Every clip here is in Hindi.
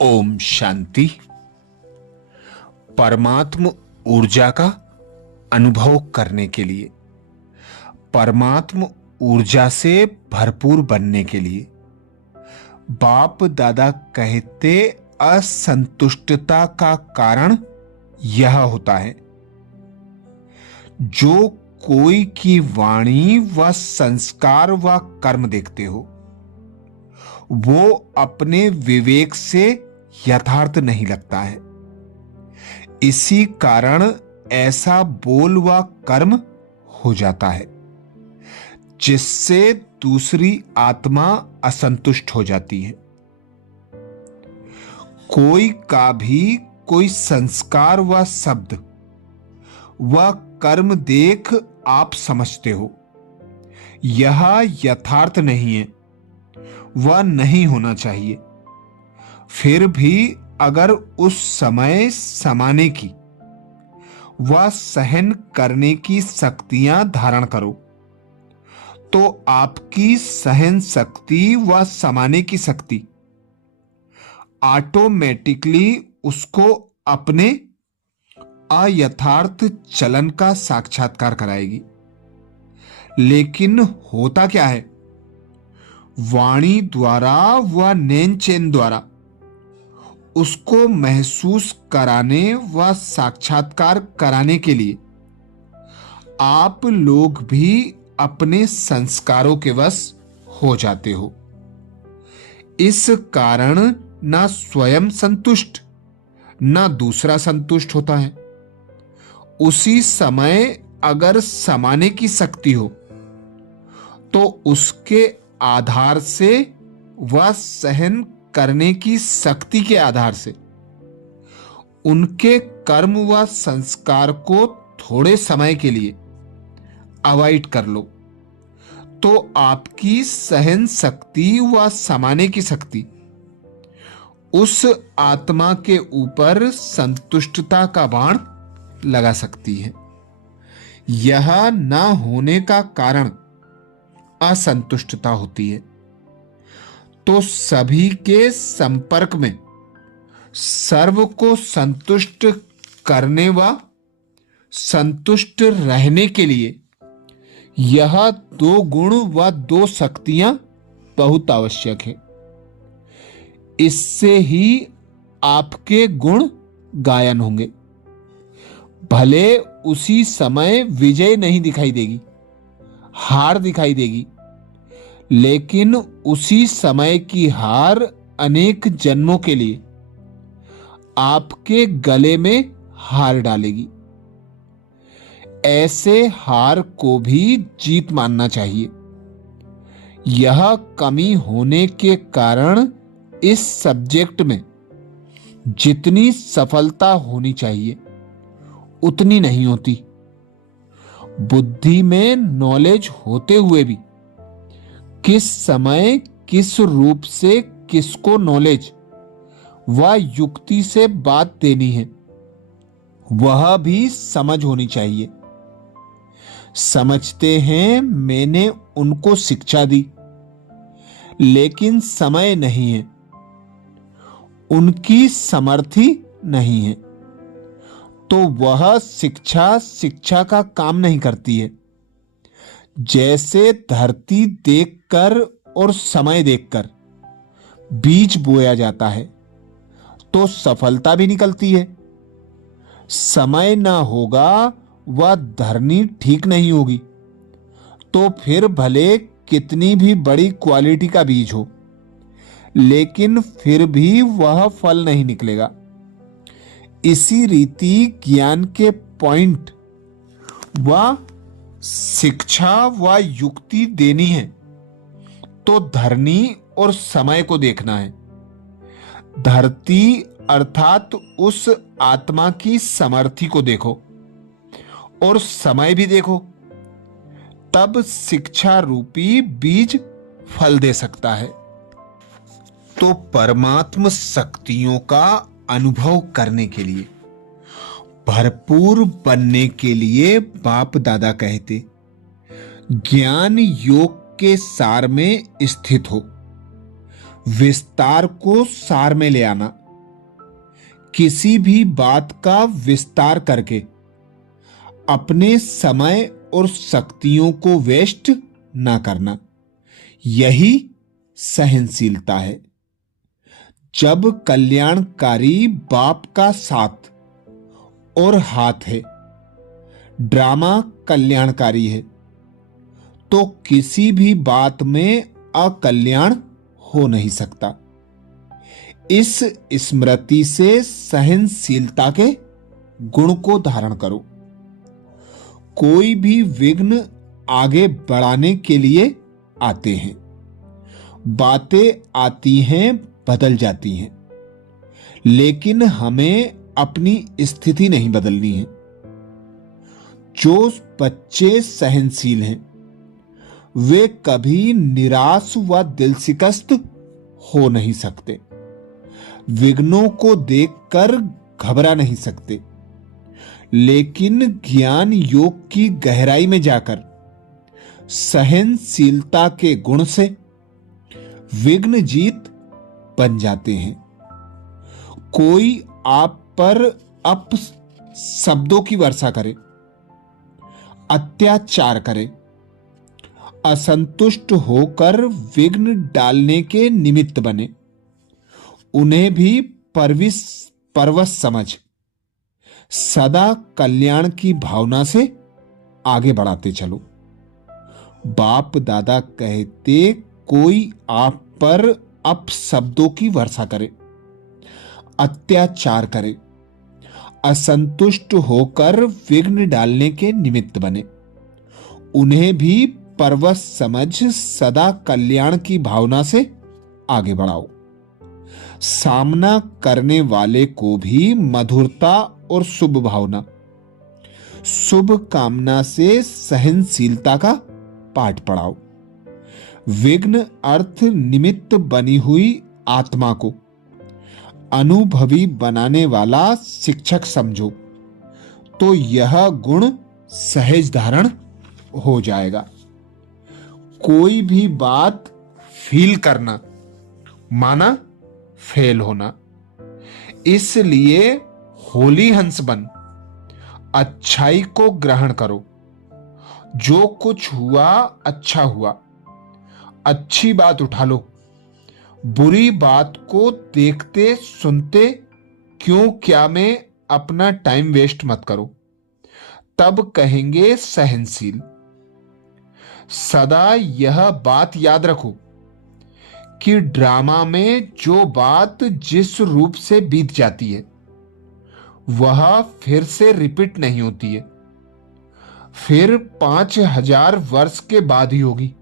ओम शांति। परमात्म ऊर्जा का अनुभव करने के लिए, परमात्म ऊर्जा से भरपूर बनने के लिए बाप दादा कहते असंतुष्टता का कारण यह होता है। जो कोई की वाणी व संस्कार व कर्म देखते हो वो अपने विवेक से यथार्थ नहीं लगता है। इसी कारण ऐसा बोल व कर्म हो जाता है जिससे दूसरी आत्मा असंतुष्ट हो जाती है। कोई का भी कोई संस्कार व शब्द व कर्म देख आप समझते हो यह यथार्थ नहीं है, वह नहीं होना चाहिए। फिर भी अगर उस समय समाने की व सहन करने की शक्तियां धारण करो तो आपकी सहन शक्ति व समाने की शक्ति ऑटोमेटिकली उसको अपने अयथार्थ चलन का साक्षात्कार कराएगी। लेकिन होता क्या है, वाणी द्वारा व नैन चैन द्वारा उसको महसूस कराने व साक्षात्कार कराने के लिए आप लोग भी अपने संस्कारों के वश हो जाते हो। इस कारण ना स्वयं संतुष्ट ना दूसरा संतुष्ट होता है। उसी समय अगर समाने की शक्ति हो तो उसके आधार से व सहन करने की शक्ति के आधार से उनके कर्म व संस्कार को थोड़े समय के लिए अवॉइड कर लो तो आपकी सहन शक्ति व समाने की शक्ति उस आत्मा के ऊपर संतुष्टता का बाण लगा सकती है। यह न होने का कारण असंतुष्टता होती है। तो सभी के संपर्क में सर्व को संतुष्ट करने व संतुष्ट रहने के लिए यह दो गुण व दो शक्तियां बहुत आवश्यक है। इससे ही आपके गुण गायन होंगे। भले उसी समय विजय नहीं दिखाई देगी, हार दिखाई देगी, लेकिन उसी समय की हार अनेक जन्मों के लिए आपके गले में हार डालेगी। ऐसे हार को भी जीत मानना चाहिए। यह कमी होने के कारण इस सब्जेक्ट में जितनी सफलता होनी चाहिए उतनी नहीं होती। बुद्धि में नॉलेज होते हुए भी किस समय किस रूप से किसको नॉलेज व युक्ति से बात देनी है वह भी समझ होनी चाहिए। समझते हैं मैंने उनको शिक्षा दी लेकिन समय नहीं है, उनकी समर्थी नहीं है, तो वह शिक्षा का काम नहीं करती है। जैसे धरती देखकर और समय देखकर बीज बोया जाता है तो सफलता भी निकलती है। समय ना होगा वह धरनी ठीक नहीं होगी तो फिर भले कितनी भी बड़ी क्वालिटी का बीज हो लेकिन फिर भी वह फल नहीं निकलेगा। इसी रीति ज्ञान के पॉइंट व शिक्षा व युक्ति देनी है तो धरनी और समय को देखना है। धरती अर्थात उस आत्मा की समर्थी को देखो और समय भी देखो, तब शिक्षा रूपी बीज फल दे सकता है। तो परमात्म शक्तियों का अनुभव करने के लिए, भरपूर बनने के लिए बाप दादा कहते ज्ञान योग के सार में स्थित हो, विस्तार को सार में ले आना, किसी भी बात का विस्तार करके अपने समय और शक्तियों को वेस्ट ना करना, यही सहनशीलता है। जब कल्याणकारी बाप का साथ और हाथ है, ड्रामा कल्याणकारी है, तो किसी भी बात में अकल्याण हो नहीं सकता। इस स्मृति से सहनशीलता के गुण को धारण करो। कोई भी विघ्न आगे बढ़ाने के लिए आते हैं। बातें आती हैं, बदल जाती हैं, लेकिन हमें अपनी स्थिति नहीं बदलनी है। जो बच्चे सहनशील हैं, वे कभी निराश व दिलशिकस्त हो नहीं सकते। विघ्नों को देखकर घबरा नहीं सकते, लेकिन ज्ञान योग की गहराई में जाकर सहनशीलता के गुण से विघ्न जीत बन जाते हैं। कोई आप पर शब्दों की वर्षा करे, अत्याचार करे, असंतुष्ट होकर विघ्न डालने के निमित्त बने, उन्हें भी परवश समझ सदा कल्याण की भावना से आगे बढ़ाते चलो। बाप दादा कहते, कोई आप पर अपशब्दों की वर्षा करे, अत्याचार करे, असंतुष्ट होकर विघ्न डालने के निमित्त बने, उन्हें भी परवश समझ सदा कल्याण की भावना से आगे बढ़ाओ। सामना करने वाले को भी मधुरता और शुभ भावना, शुभ कामना से सहनशीलता का पाठ पढ़ाओ। विघ्न अर्थ निमित्त बनी हुई आत्मा को अनुभवी बनाने वाला शिक्षक समझो, तो यह गुण सहज धारण हो जाएगा। कोई भी बात फील करना माना फेल होना। इसलिए होली हंस बन अच्छाई को ग्रहण करो। जो कुछ हुआ अच्छा हुआ, अच्छी बात उठा लो। बुरी बात को देखते सुनते क्यों क्या में अपना टाइम वेस्ट मत करो, तब कहेंगे सहनशील। सदा यह बात याद रखो कि ड्रामा में जो बात जिस रूप से बीत जाती है, वह फिर से रिपीट नहीं होती है, फिर 5000 वर्ष के बाद ही होगी।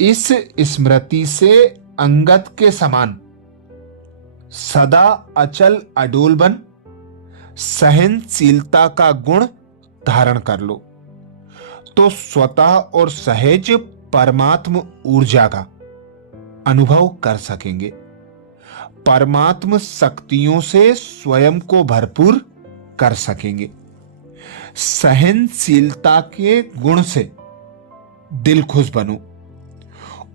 इस स्मृति से अंगद के समान सदा अचल अडोल बन सहनशीलता का गुण धारण कर लो, तो स्वतः और सहज परमात्म ऊर्जा का अनुभव कर सकेंगे। परमात्म शक्तियों से स्वयं को भरपूर कर सकेंगे। सहनशीलता के गुण से दिल खुश बनो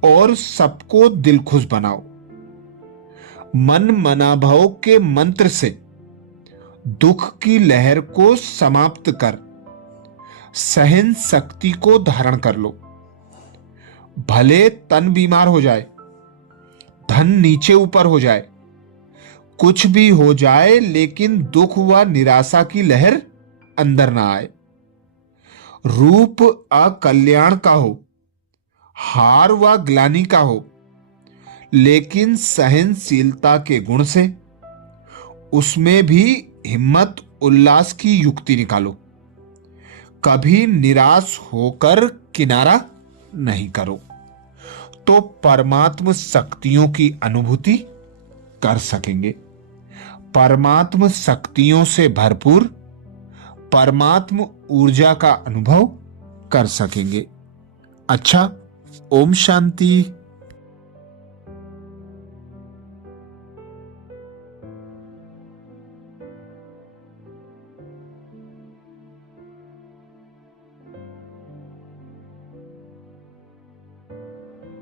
और सबको दिल खुश बनाओ। मन मनाभव के मंत्र से दुख की लहर को समाप्त कर सहन शक्ति को धारण कर लो। भले तन बीमार हो जाए, धन नीचे ऊपर हो जाए, कुछ भी हो जाए, लेकिन दुख व निराशा की लहर अंदर ना आए। रूप अकल्याण का हो, हार व ग्लानि का हो, लेकिन सहनशीलता के गुण से उसमें भी हिम्मत उल्लास की युक्ति निकालो। कभी निराश होकर किनारा नहीं करो, तो परमात्म शक्तियों की अनुभूति कर सकेंगे। परमात्म शक्तियों से भरपूर परमात्म ऊर्जा का अनुभव कर सकेंगे। अच्छा, ओम शांति।